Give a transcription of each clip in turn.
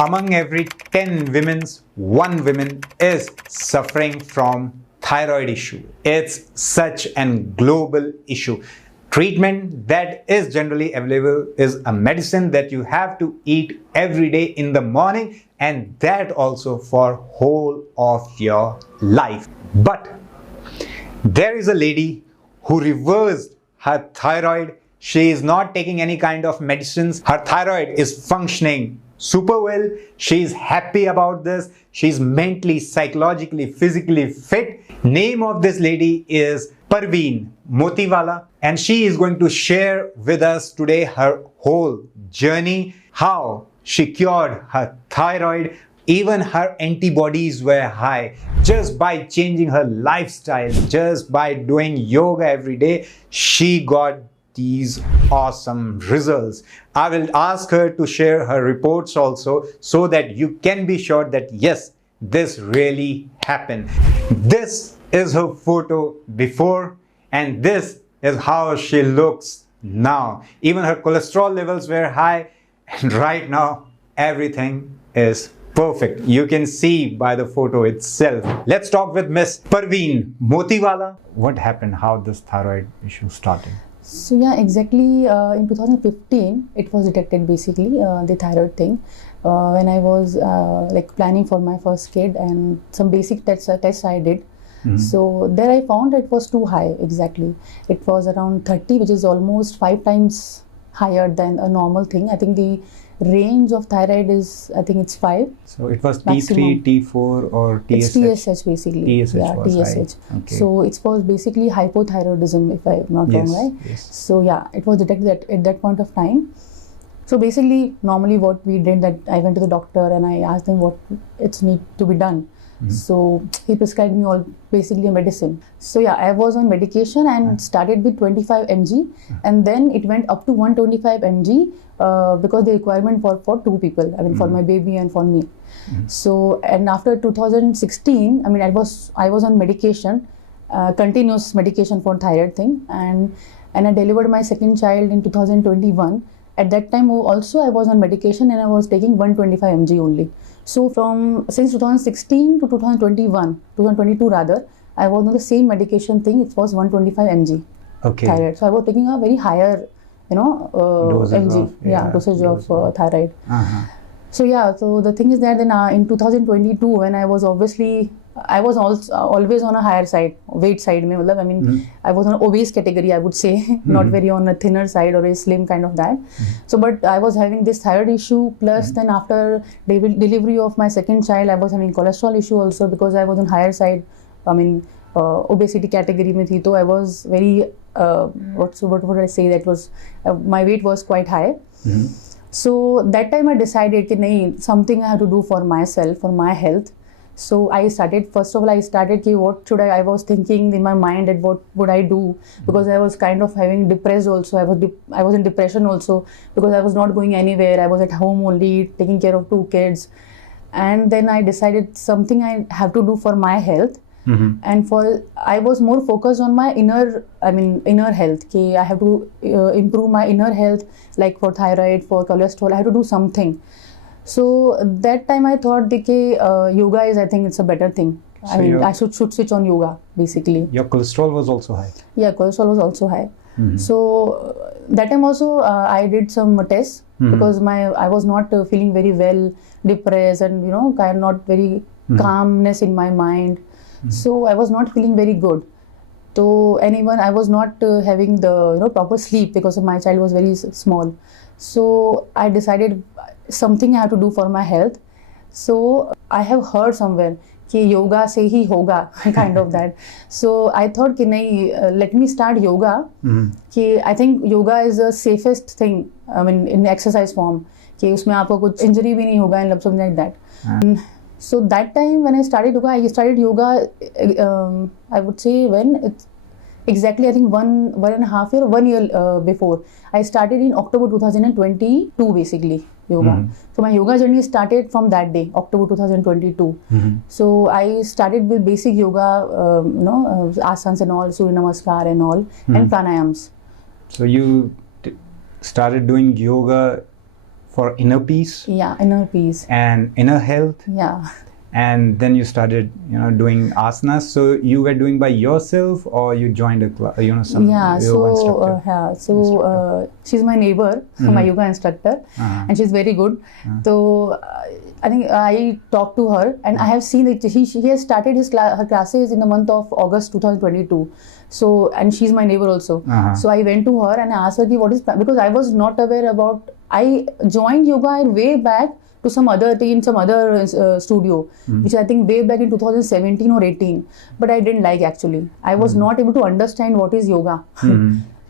Among every 10 women, one woman is suffering from thyroid issue. It's such an global issue. Treatment that is generally available is a medicine that you have to eat every day in the morning, and that also for whole of your life. But there is a lady who reversed her thyroid. She is not taking any kind of medicines. Her thyroid is functioning super well. She's happy about this. She's mentally, psychologically, physically fit. Name of this lady is Parveen Motiwala, and she is going to share with us today her whole journey, how she cured her thyroid. Even her antibodies were high just by changing her lifestyle, just by doing yoga every day. She got these awesome results. I will ask her to share her reports also, so that you can be sure that yes, this really happened. This is her photo before, and this is how she looks now. Even her cholesterol levels were high, and right now everything is perfect. You can see by the photo itself. Let's talk with Miss Parveen Motiwala. What happened? How this thyroid issue started? So yeah, exactly in 2015 it was detected, basically the thyroid thing, when I was like planning for my first kid, and some basic tests I did. So there I found it was too high. Exactly, it was around 30, which is almost 5 times higher than a normal thing. I think the range of thyroid is, I think it's 5. So it was maximum. T3, T4 or TSH? It's TSH basically. TSH yeah, was TSH. high. Okay. So it was basically hypothyroidism, if I'm not wrong, right? Yes. So yeah, it was detected at that point of time. So basically, normally what we did, that I went to the doctor and I asked him what it's need to be done. So he prescribed me all basically a medicine. So yeah, I was on medication and started with 25 mg, and then it went up to 125 mg because the requirement for 2 people. I mean, for my baby and for me. So, and after 2016, I mean, I was on medication, continuous medication for thyroid thing, and I delivered my second child in 2021. At that time also I was on medication and I was taking 125 mg only. So since 2016 to 2022 rather, I was on the same medication thing. It was 125 mg thyroid. So I was taking a very higher, dosage of thyroid. So yeah, so the thing is that then in 2022, when I was also always on a higher side, weight side. I mean, I was on obese category, I would say, not very on a thinner side or a slim kind of that. So, but I was having this thyroid issue, plus then after delivery of my second child, I was having cholesterol issue also, because I was on higher side. I mean, obesity category mein thi, so I was very, what would I say, that was, my weight was quite high. So that time I decided that something I have to do for myself, for my health. So I started, first of all, what should I was thinking in my mind that what would I do, because I was kind of having depressed also. I was in depression also, because I was not going anywhere. I was at home only, taking care of 2 kids. And then I decided something I have to do for my health. And I was more focused on my inner health. Okay, I have to improve my inner health, like for thyroid, for cholesterol. I have to do something. So that time I thought that yoga is, I think it's a better thing. So I mean, I should switch on yoga, basically. Your cholesterol was also high? Yeah, cholesterol was also high. So that time also I did some tests, because I was not feeling very well, depressed, and kind of not very calmness in my mind. So I was not feeling very good. So I was not having the proper sleep, because my child was very small. So I decided something I have to do for my health. So I have heard somewhere कि yoga से ही होगा, kind of that. So I thought कि नहीं, let me start yoga. कि I think yoga is the safest thing, I mean, in exercise form. कि उसमें आपको कुछ injury भी नहीं होगा, and something like that. So that time when I started yoga, I would say when it's exactly, I think 1.5 year, 1 year before. I started in October 2022 basically, yoga. So my yoga journey started from that day, October 2022. So I started with basic yoga, asanas and all, Surya Namaskar and all, and pranayams. So you started doing yoga for inner peace Yeah, inner peace. and inner health. Yeah. And then you started, doing asanas. So you were doing by yourself, or you joined a class, some Yeah, yoga instructor? She's my neighbor, my yoga instructor, and she's very good. So I think I talked to her, and I have seen that he has started her classes in the month of August 2022. So, and she's my neighbor also. So I went to her and I asked her what is, because I was not aware about. I joined yoga way back to some other studio, which I think way back in 2017 or 18, but I didn't like actually. I was not able to understand what is yoga.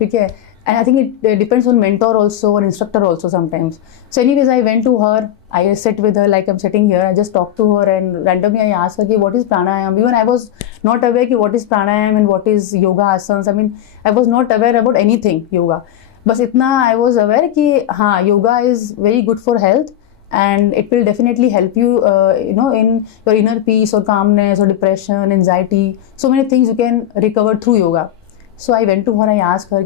Okay. And I think it depends on mentor also or instructor also sometimes. So anyways, I went to her, I sat with her like I'm sitting here, I just talked to her and randomly I asked her, what is pranayam? Even I was not aware what is pranayam and what is yoga asanas. I mean, I was not aware about anything yoga. But itna I was aware that yoga is very good for health. And it will definitely help you, in your inner peace or calmness or depression, anxiety. So many things you can recover through yoga. So I went to her, I asked her,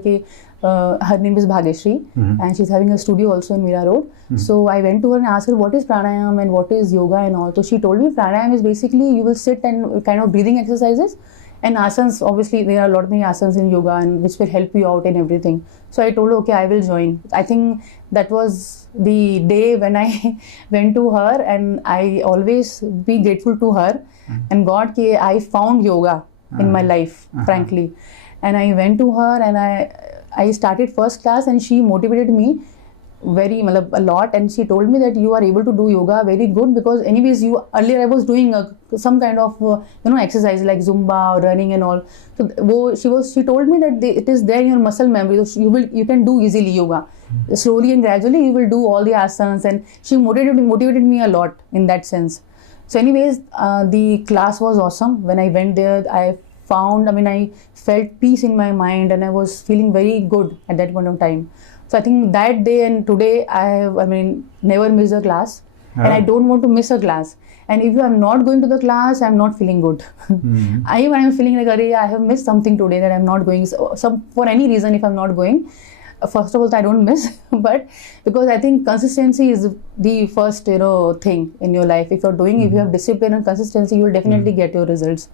her name is Bhagyashree, and she's having a studio also in Mira Road. So I went to her and asked her, what is pranayam and what is yoga and all. So she told me pranayam is basically you will sit and kind of breathing exercises. And asanas, obviously, there are a lot many asanas in yoga and which will help you out in everything. So I told her, okay, I will join. I think that was the day when I went to her, and I always be grateful to her and God that I found yoga in my life, frankly. And I went to her and I started first class, and she motivated me a lot, and she told me that you are able to do yoga very good, because anyways earlier I was doing some kind of exercise like Zumba or running and all. So she told me that it is there in your muscle memory, so you can do easily yoga. Slowly and gradually you will do all the asanas, and she motivated me a lot in that sense. So anyways, the class was awesome. When I went there, I felt peace in my mind, and I was feeling very good at that point of time. So I think that day and today I have, never missed a class, and I don't want to miss a class. And if I'm not going to the class, I'm not feeling good. I'm feeling like, I have missed something today that I'm not going. So, for any reason, if I'm not going, first of all, I don't miss, but because I think consistency is the first, thing in your life. If you're doing, if you have discipline and consistency, you will definitely get your results.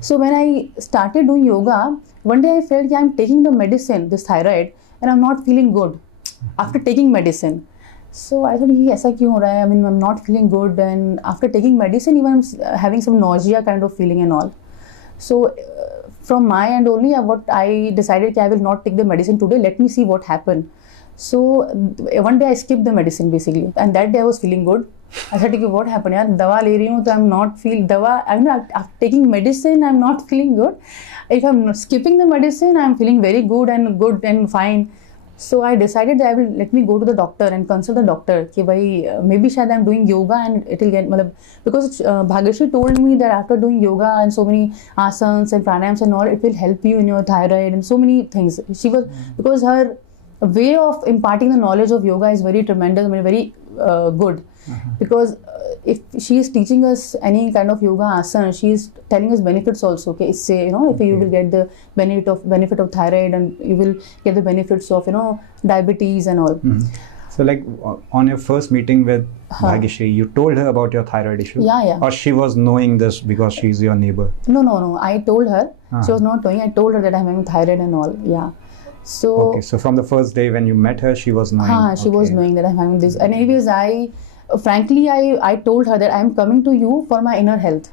So when I started doing yoga, one day I felt I'm taking the medicine, this thyroid, and I'm not feeling good after taking medicine. So I thought, aisa kyun ho raha hai? I'm not feeling good, and after taking medicine, even I'm having some nausea kind of feeling and all. So from my end only, what I decided, I will not take the medicine today. Let me see what happened. So one day I skipped the medicine basically, and that day I was feeling good. I said, what happened? Yaar, dawa le rahi hu, so I'm not feeling dawa. After taking medicine, I'm not feeling good. If I'm skipping the medicine, I'm feeling very good and fine. So I decided that let me go to the doctor and consult the doctor. Ki bhai, maybe shayad I'm doing yoga and it will get, because Bhagyashree told me that after doing yoga and so many asanas and pranayams and all, it will help you in your thyroid and so many things. Because her way of imparting the knowledge of yoga is very tremendous, very good. Because if she is teaching us any kind of yoga asana, she is telling us benefits also. Okay, say if you will get the benefit of thyroid, and you will get the benefits of diabetes and all. So like on your first meeting with Bhagyashree, you told her about your thyroid issue? Yeah. Or she was knowing this because she's your neighbor? No. I told her. She was not knowing. I told her that I'm having thyroid and all. Yeah. So okay. So from the first day when you met her, she was knowing. She was knowing that I'm having this. And anyways, frankly, I told her that I'm coming to you for my inner health.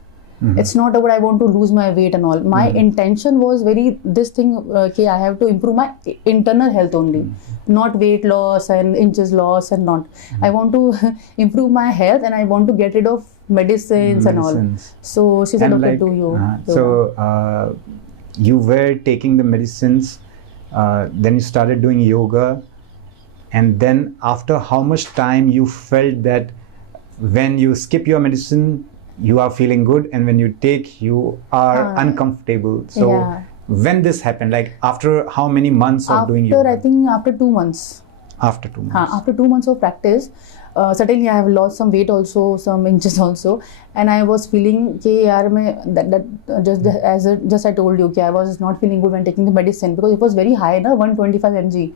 It's not about I want to lose my weight and all. My intention was I have to improve my internal health only, not weight loss and inches loss and not. I want to improve my health, and I want to get rid of medicines and all. So she said, okay, do you. So you were taking the medicines, then you started doing yoga, and then after how much time you felt that when you skip your medicine, you are feeling good, and when you take, you are uncomfortable. So when this happened, like after how many months of doing yoga? I think after 2 months. After 2 months. After 2 months of practice, Certainly I have lost some weight also, some inches also, and I was feeling कि यार मैं just I told you कि I was not feeling good when taking the medicine because it was very high na 125 mg.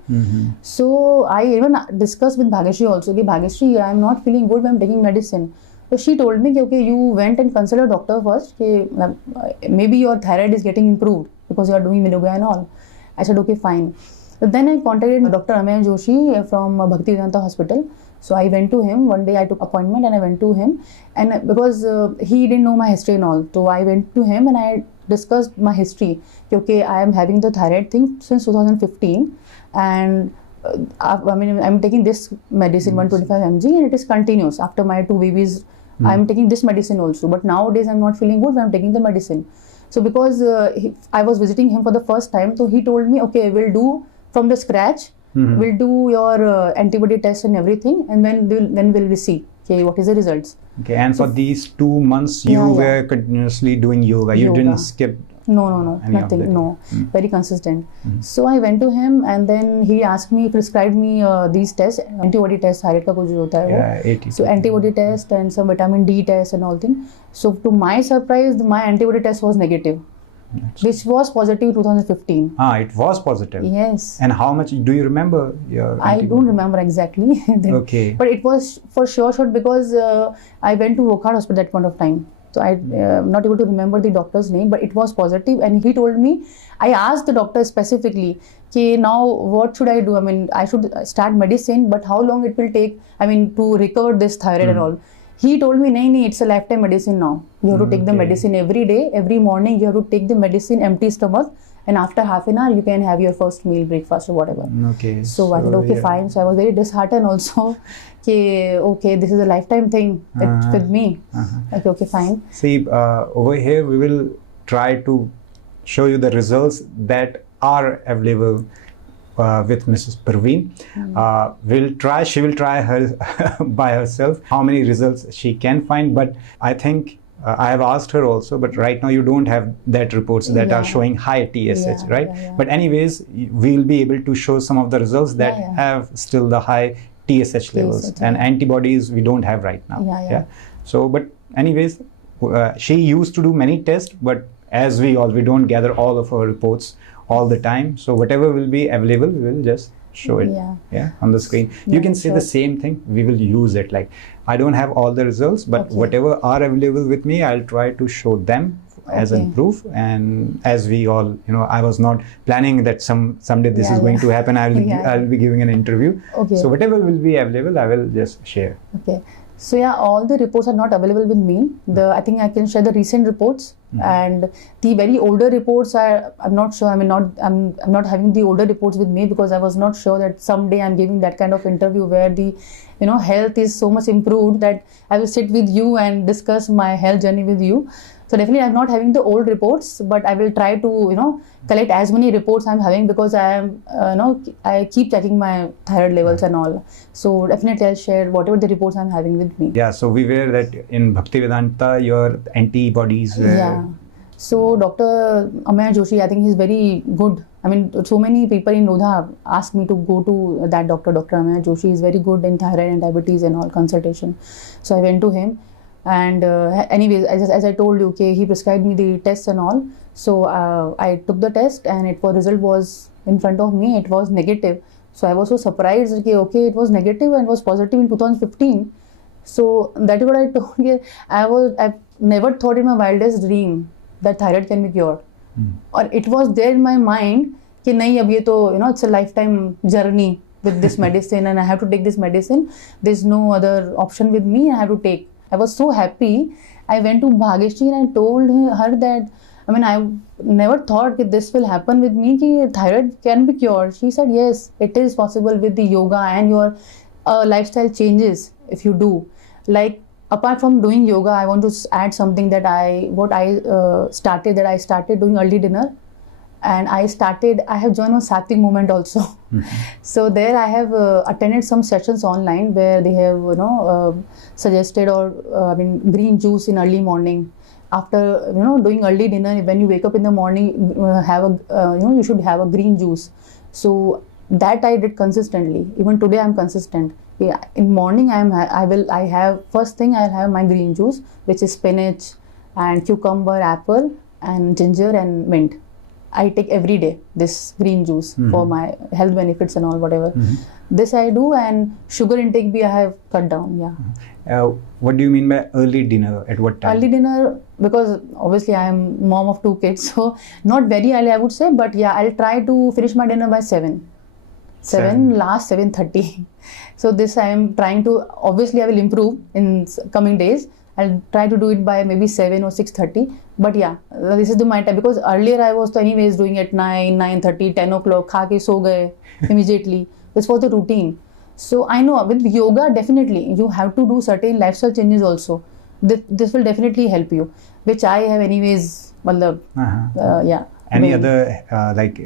So I even discussed with Bhagyashree also कि Bhagyashree, I am not feeling good when I'm taking medicine. So she told me कि okay, you went and consulted a doctor first कि maybe your thyroid is getting improved because you are doing yoga and all. I said okay, fine. But then I contacted Dr. Vivek Joshi from Bhaktivedanta Hospital. So I went to him one day. I took appointment and I went to him, and because he didn't know my history and all, so I went to him and I discussed my history. Okay, I am having the thyroid thing since 2015, and I mean I'm taking this medicine 125 mg and it is continuous. After my 2 babies, I'm taking this medicine also. But nowadays I'm not feeling good when I'm taking the medicine. So because I was visiting him for the first time, so he told me, okay, we'll do from the scratch. We'll do your antibody test and everything, and then we'll see okay what is the results. Okay, and so for these 2 months you were continuously doing yoga. You didn't skip. No, nothing. No, very consistent. So I went to him, and then he asked me, prescribed me these tests, antibody test, thyroid का कुछ जो होता है वो. So antibody test and some vitamin D test and all thing. So to my surprise, my antibody test was negative. Which was positive in 2015. It was positive. Yes. And how much do you remember your I don't remember exactly. Okay. But it was for sure because I went to Wokhad hospital at that point of time. So I'm not able to remember the doctor's name, but it was positive. And he told me, I asked the doctor specifically, okay, now what should I do? I mean, I should start medicine, but how long it will take, I mean, to recover this thyroid and all. He told me, nahi, it's a lifetime medicine now. You have to take the medicine every day. Every morning you have to take the medicine empty stomach. And after half an hour, you can have your first meal, breakfast or whatever. Okay. So I said, okay, fine. So I was very disheartened also. Okay, this is a lifetime thing with me. Okay, fine. See, over here we will try to show you the results that are available with Mrs. Parveen. She will try her by herself how many results she can find, but I think I have asked her also, but right now you don't have that reports that are showing high TSH, right? But anyways, we'll be able to show some of the results that have still the high TSH levels and antibodies we don't have right now. So, but anyways, she used to do many tests, but as we don't gather all of her reports all the time. So whatever will be available, we will just show it on the screen. You can say the same thing. We will use it. Like, I don't have all the results, but whatever are available with me, I'll try to show them as a proof. And as we all, I was not planning that someday this is going to happen. I'll be giving an interview. So whatever will be available, I will just share. So all the reports are not available with me. I think I can share the recent reports, and the very older reports I'm not sure. I mean, I'm not having the older reports with me because I was not sure that someday I'm giving that kind of interview where the health is so much improved that I will sit with you and discuss my health journey with you. So definitely I'm not having the old reports, but I will try to collect as many reports I'm having because I am I keep checking my thyroid levels and all. So definitely I'll share whatever the reports I'm having with me. Yeah, so we were that in Bhaktivedanta your antibodies were... So Dr. Vivek Joshi, I think he's very good. I mean, so many people in Lodha asked me to go to that doctor. Dr. Vivek Joshi is very good in thyroid and diabetes and all consultation. So I went to him. And anyways, as I told you, he prescribed me the tests and all. So I took the test and result was in front of me. It was negative. So I was so surprised. It was negative and was positive in 2015. So that is what I told you. I never thought in my wildest dream that thyroid can be cured. Or it was there in my mind कि नहीं अब ये तो it's a lifetime journey with this medicine and I have to take this medicine. There's no other option with me. I have to take. I was so happy. I went to Bhagyashree and I told her that, I mean, I never thought that this will happen with me, that thyroid can be cured. She said, yes, it is possible with the yoga and your lifestyle changes if you do. Like, apart from doing yoga, I want to add something that I started doing early dinner. And I have joined a Sattvic movement also. So there I have attended some sessions online where they have, suggested green juice in early morning. After, doing early dinner, when you wake up in the morning, you should have a green juice. So that I did consistently. Even today I'm consistent. Yeah, in morning I have first thing I'll have my green juice, which is spinach and cucumber, apple and ginger and mint. I take every day this green juice for my health benefits and all whatever. This I do, and sugar intake I have cut down. Yeah. What do you mean by early dinner? At what time? Early dinner, because obviously I am mom of 2 kids, so not very early I would say, but yeah, I'll try to finish my dinner by 7. 7 last 7:30. So this I am trying to, obviously I will improve in coming days. I'll try to do it by maybe 7 or 6:30. But yeah, this is my time, because earlier I was anyways doing at 9, 9:30, 10 o'clock, kha ke so gaye immediately. This was the routine. So I know with yoga, definitely you have to do certain lifestyle changes also. This will definitely help you, which I have anyways, yeah. Any other like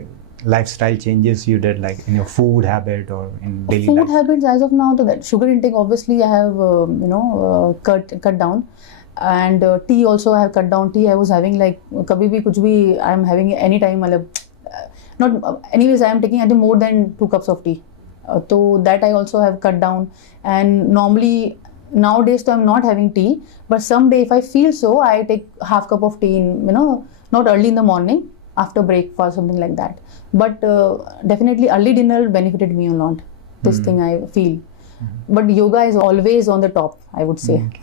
lifestyle changes you did, like in your food habit or in daily food life? habits as of now, that sugar intake obviously I have cut down, and tea also I have cut down. Tea I was having like kabhi bhi kuch bhi I am having anytime, not anyways I am taking I think more than 2 cups of tea. So that I also have cut down, and normally nowadays so I'm not having tea, but someday if I feel so, I take half cup of tea in, not early in the morning, after breakfast, something like that. But definitely early dinner benefited me a lot. This thing I feel. But yoga is always on the top, I would say. Okay.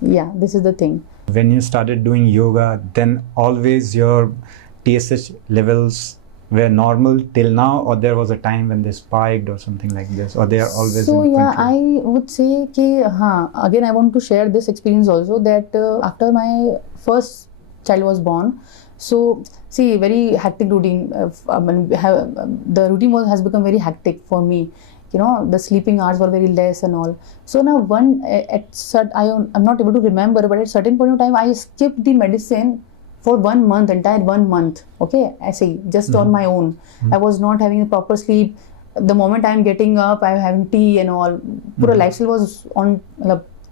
Yeah, this is the thing. When you started doing yoga, then always your TSH levels were normal till now, or there was a time when they spiked or something like this, or they are always so in yeah, control? I would say again I want to share this experience also, that after my first child was born, so see, very hectic routine. The routine has become very hectic for me. The sleeping hours were very less and all. So now I'm not able to remember, but at certain point of time I skipped the medicine for 1 month, entire 1 month. Okay, I say just on my own. I was not having a proper sleep. The moment I'm getting up, I'm having tea and all. Pura lifestyle was on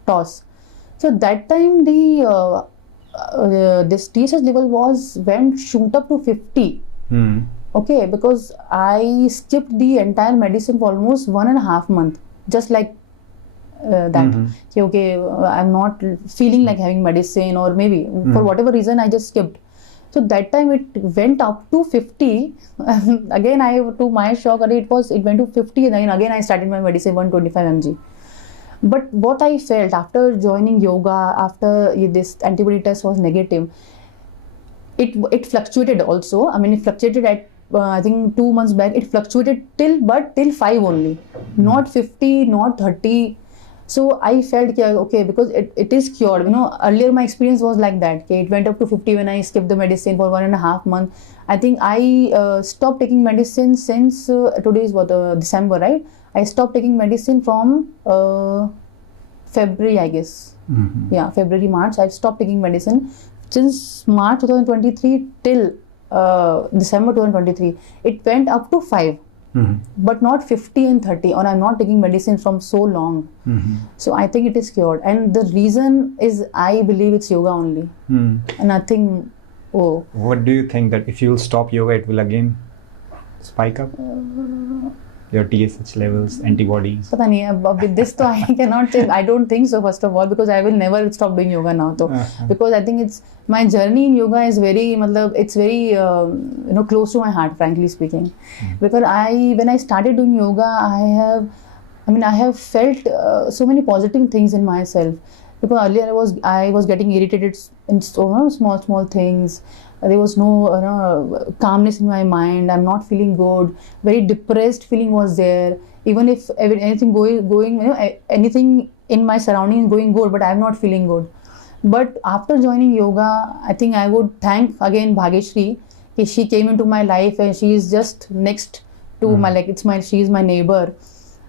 toss. So that time this TSH level went shoot up to 50. Okay, because I skipped the entire medicine for almost 1.5 months, just like that. Okay, I'm not feeling like having medicine, or maybe for whatever reason I just skipped. So that time it went up to 50. Again, to my shock, it went to 50, and again I started my medicine 125 mg. But what I felt after joining yoga, after this antibody test was negative, it fluctuated also. I mean, it fluctuated at I think 2 months back. It fluctuated till 5 only, not 50, not 30. So I felt okay, because it is cured. Earlier my experience was like that. Okay, it went up to 50 when I skipped the medicine for 1.5 months. I think I stopped taking medicine since today is December, right? I stopped taking medicine from February, I guess. Yeah, February, March. I stopped taking medicine. Since March 2023 till December 2023, it went up to 5. But not 50 and 30, or I'm not taking medicine from so long. So I think it is cured, and the reason is, I believe it's yoga only, and nothing. What do you think, that if you will stop yoga, it will again spike up your TSH levels, antibodies? Pata nahi, with this I cannot say. I don't think so, first of all, because I will never stop doing yoga now. Because I think my journey in yoga is very, it's very close to my heart, frankly speaking. Because when I started doing yoga, I have felt so many positive things in myself. Because earlier I was getting irritated in so small things. There was no calmness in my mind. I'm not feeling good. Very depressed feeling was there. Even if anything anything in my surroundings going good, but I'm not feeling good. But after joining yoga, I think I would thank again Bhageshri. She came into my life, and she is just next to she is my neighbor.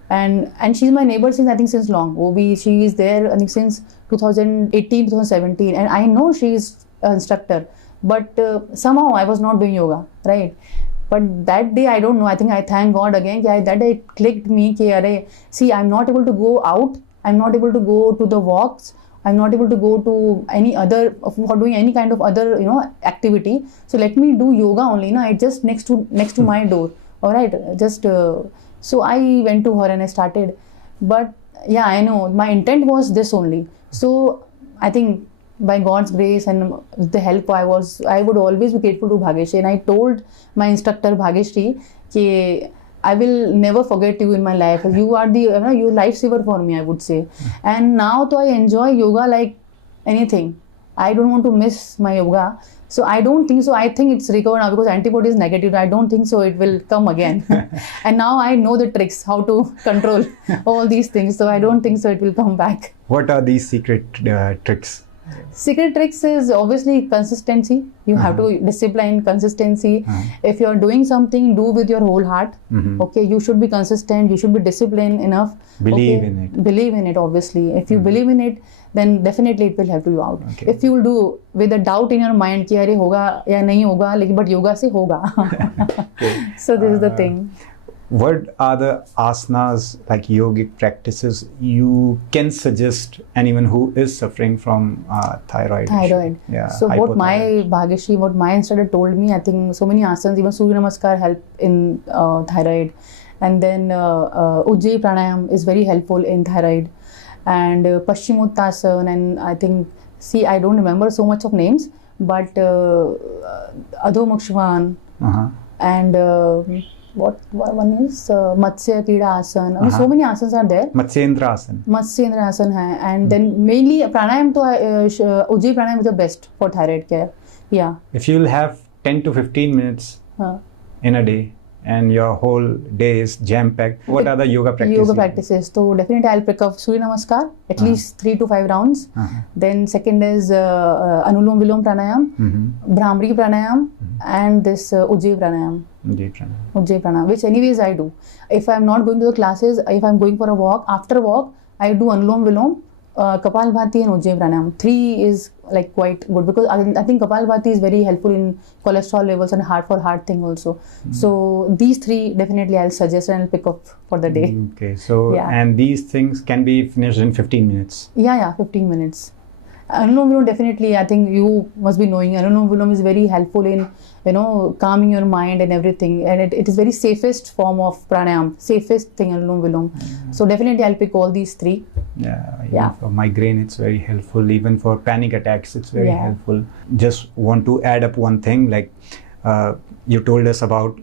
And she's my neighbor since long. She is there, I think, since 2018, 2017. And I know she is an instructor. But somehow I was not doing yoga, right? But that day, I don't know, I think I thank God again. That day it clicked me, see, I'm not able to go out. I'm not able to go to the walks. I'm not able to go to for doing any kind of other, activity. So let me do yoga only. It's just next to my door. All right, so I went to her and I started. But yeah, I know my intent was this only. So I think by God's grace and with the help, I would always be grateful to Bhageshri, and I told my instructor Bhageshri कि I will never forget you in my life. You are the you lifesaver for me, I would say. And now to I enjoy yoga like anything. I don't want to miss my yoga. So I don't think so. I think it's recovered now because antibody is negative. I don't think so it will come again. And now I know the tricks, how to control all these things. So I don't think so it will come back. What are these secret tricks? Secret tricks is obviously consistency. You have to discipline, consistency. If you're doing something, do with your whole heart. Okay, you should be consistent. You should be disciplined enough. Believe in it. Believe in it, obviously. If you believe in it, then definitely it will help you out. Okay. If you will do with a doubt in your mind कि अरे होगा या नहीं होगा, लेकिन but yoga से होगा. So this is the thing. What are the asanas, like yogic practices, you can suggest anyone who is suffering from thyroid? Thyroid. Yeah. So what my Bhageshri, what my instructor told me, I think so many asanas, even Surya Namaskar help in thyroid, and then Ujjayi Pranayam is very helpful in thyroid, and Paschimottanasana, and I think I don't remember so much of names, but Adho Mukshvan and what one is Matsya Krida Asana. I mean, so many asanas are there. Matsyendra Asana. Matsyendra Asana hai. And then mainly pranayam to Ujjayi Pranayam is the best for thyroid care. Yeah. If you'll have 10 to 15 minutes in a day and your whole day is jam-packed, what are the yoga practices? Yoga practices. So definitely I'll pick up Surya Namaskar, at least 3 to 5 rounds. Then second is Anulom Vilom Pranayam, Brahmari Pranayam, and this Ujjayi Pranayam. Ujjayi Pranayam, which anyways I do. If I'm not going to the classes, if I'm going for a walk, after walk, I do Anulom Vilom, Kapalbhati and Ujjayi Pranayam. 3 is like quite good because I think Kapalbhati is very helpful in cholesterol levels and heart thing also. So these 3 definitely I'll suggest and I'll pick up for the day. Okay, so and these things can be finished in 15 minutes. Yeah, 15 minutes. Anulom Vilom definitely, I think you must be knowing. Anulom Vilom is very helpful in calming your mind and everything, and it is very safest form of pranayam, safest thing Anulom Vilom. So definitely I'll pick all these 3. Yeah. For migraine it's very helpful. Even for panic attacks it's very helpful. Just want to add up one thing, like you told us about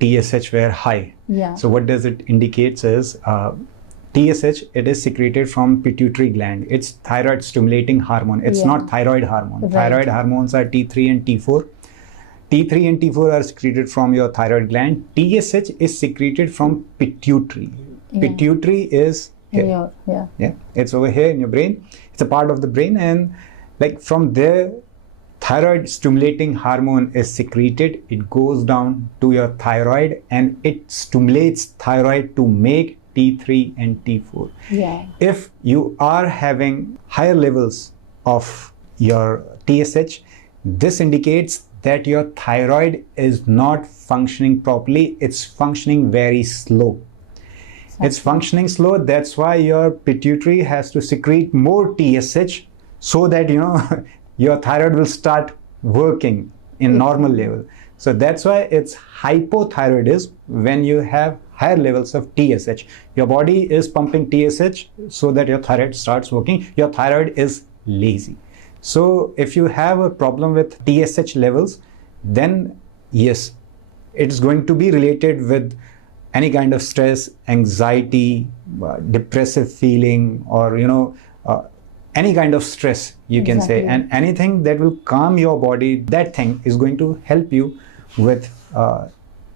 TSH were high. Yeah. So what does it indicates is TSH, it is secreted from pituitary gland. It's thyroid stimulating hormone. It's not thyroid hormone. Right. Thyroid hormones are T3 and T4. T3 and T4 are secreted from your thyroid gland. TSH is secreted from pituitary. Pituitary is here. It's over here in your brain. It's a part of the brain, and like from there, thyroid stimulating hormone is secreted. It goes down to your thyroid and it stimulates thyroid to make T3 and T4. If you are having higher levels of your TSH, this indicates that your thyroid is not functioning properly. It's functioning very slow. It's functioning slow. That's why your pituitary has to secrete more TSH so that your thyroid will start working in normal level. So that's why it's hypothyroidism when you have higher levels of TSH. Your body is pumping TSH so that your thyroid starts working. Your thyroid is lazy. So if you have a problem with TSH levels, then yes, it's going to be related with any kind of stress, anxiety, depressive feeling, or any kind of stress you can say, and anything that will calm your body, that thing is going to help you with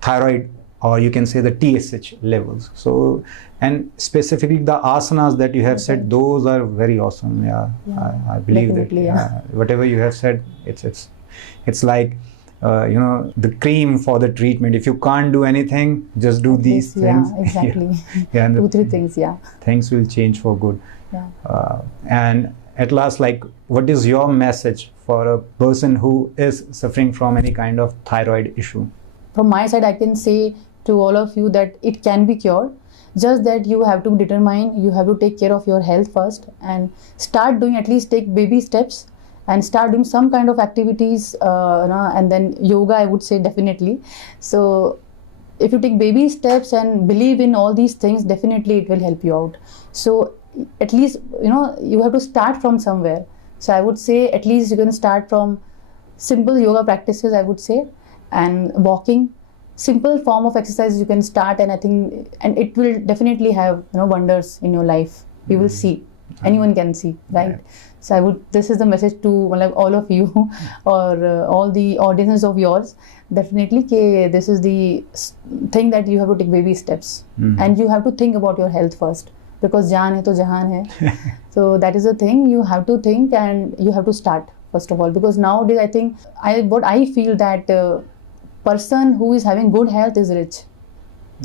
thyroid, or you can say the TSH levels. So, and specifically the asanas that you have said, those are very awesome. I believe that whatever you have said, it's like the cream for the treatment. If you can't do anything, just do these things. Exactly. And 2-3 things. Things will change for good. And at last, like, what is your message for a person who is suffering from any kind of thyroid issue? From my side, I can say to all of you that it can be cured. Just that you have to determine, you have to take care of your health first and start doing, at least take baby steps and start doing some kind of activities, and then yoga, I would say definitely. So if you take baby steps and believe in all these things, definitely it will help you out. So at least, you have to start from somewhere. So I would say at least you can start from simple yoga practices, I would say, and walking. Simple form of exercise you can start, and I think, and it will definitely have wonders in your life. You will see. Anyone can see, right? So this is the message to all of you or all the audiences of yours. Definitely, this is the thing that you have to take baby steps, and you have to think about your health first, because jaan hai to jahan hai. So that is the thing you have to think, and you have to start first of all, because nowadays I think what I feel that person who is having good health is rich,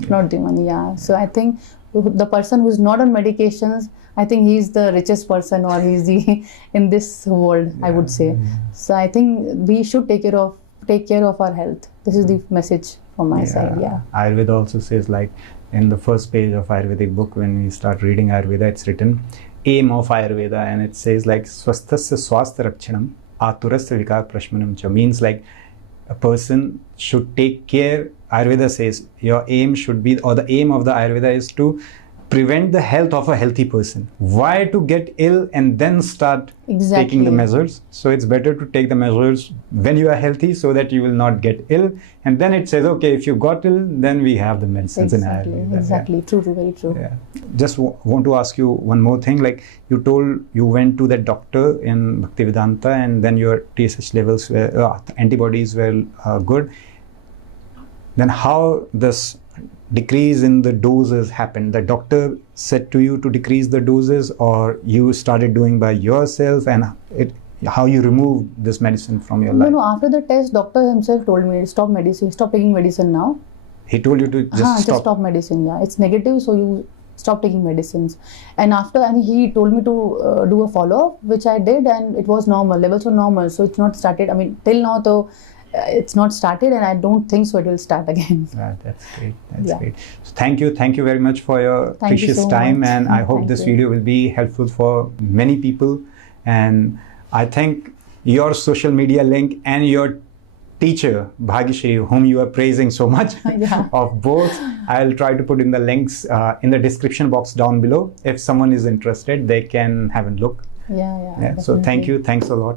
not the money. So I think the person who is not on medications, I think he's the richest person, or he's the in this world, I would say. So I think we should take care of our health. This is the message from my side. Ayurveda also says, like in the first page of Ayurvedic book, when we start reading Ayurveda, it's written aim of Ayurveda, and it says like swasthasya swastha rakshanam aturasya vikar prashmanam cha, means like a person should take care. Ayurveda says your aim should be, or the aim of the Ayurveda is to prevent the health of a healthy person. Why to get ill and then start taking the measures? So it's better to take the measures when you are healthy, so that you will not get ill. And then it says, okay, if you got ill, then we have the medicines in Ayurveda. Exactly. True, very true. Just want to ask you one more thing. Like you told, you went to the doctor in Bhaktivedanta, and then your TSH levels were, antibodies were good. Then how this decrease in the doses happened? The doctor said to you to decrease the doses, or you started doing by yourself, and how you removed this medicine from your life? No, after the test, doctor himself told me, stop taking medicine now. He told you to just stop medicine. It's negative, so you stop taking medicines. And he told me to do a follow-up, which I did, and it was normal, levels were normal. So it's not started, till now though, it's not started, and I don't think so it will start again. That's great. That's great. So thank you very much for your precious time, and I hope this video will be helpful for many people. And I think your social media link and your teacher Bhagyashri, whom you are praising so much, of both, I'll try to put in the links in the description box down below. If someone is interested, they can have a look. So thanks a lot.